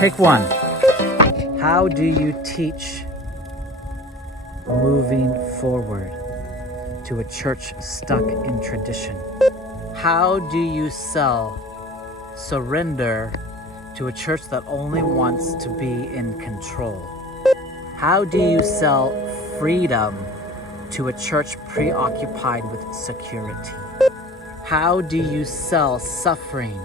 Take one. How do you teach moving forward to a church stuck in tradition? How do you sell surrender to a church that only wants to be in control? How do you sell freedom to a church preoccupied with security? How do you sell suffering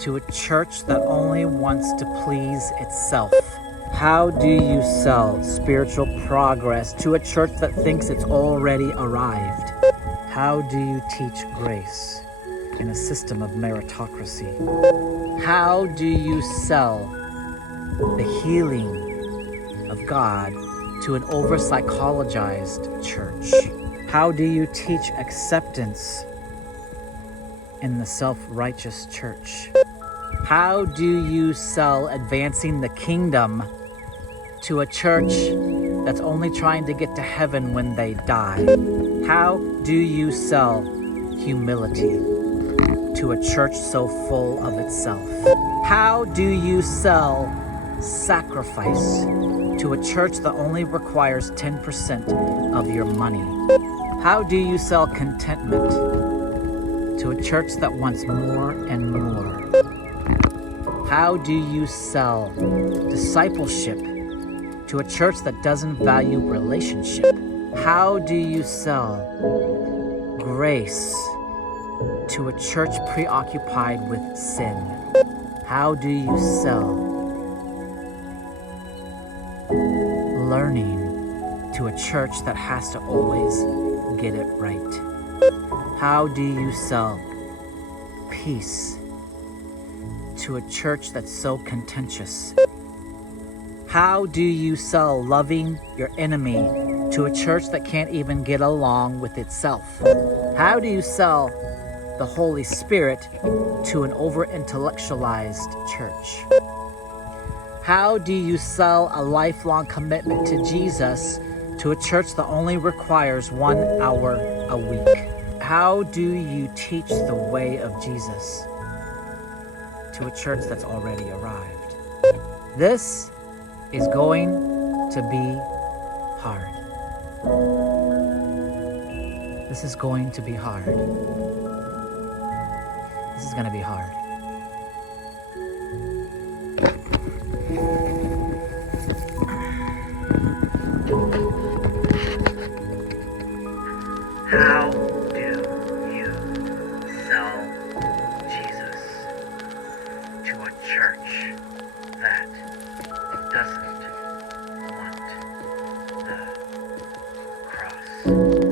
to a church that only wants to please itself? How do you sell spiritual progress to a church that thinks it's already arrived? How do you teach grace in a system of meritocracy? How do you sell the healing of God to an over-psychologized church? How do you teach acceptance in the self-righteous church? How do you sell advancing the kingdom to a church that's only trying to get to heaven when they die? How do you sell humility to a church so full of itself? How do you sell sacrifice to a church that only requires 10% of your money? How do you sell contentment to a church that wants more and more? How do you sell discipleship to a church that doesn't value relationship? How do you sell grace to a church preoccupied with sin? How do you sell learning to a church that has to always get it right? How do you sell peace to a church that's so contentious? How do you sell loving your enemy to a church that can't even get along with itself? How do you sell the Holy Spirit to an over-intellectualized church? How do you sell a lifelong commitment to Jesus to a church that only requires 1 hour a week? How do you teach the way of Jesus to a church that's already arrived? This is going to be hard. This is going to be hard. This is going to be hard. How do you sell Jesus to a church that doesn't want the cross?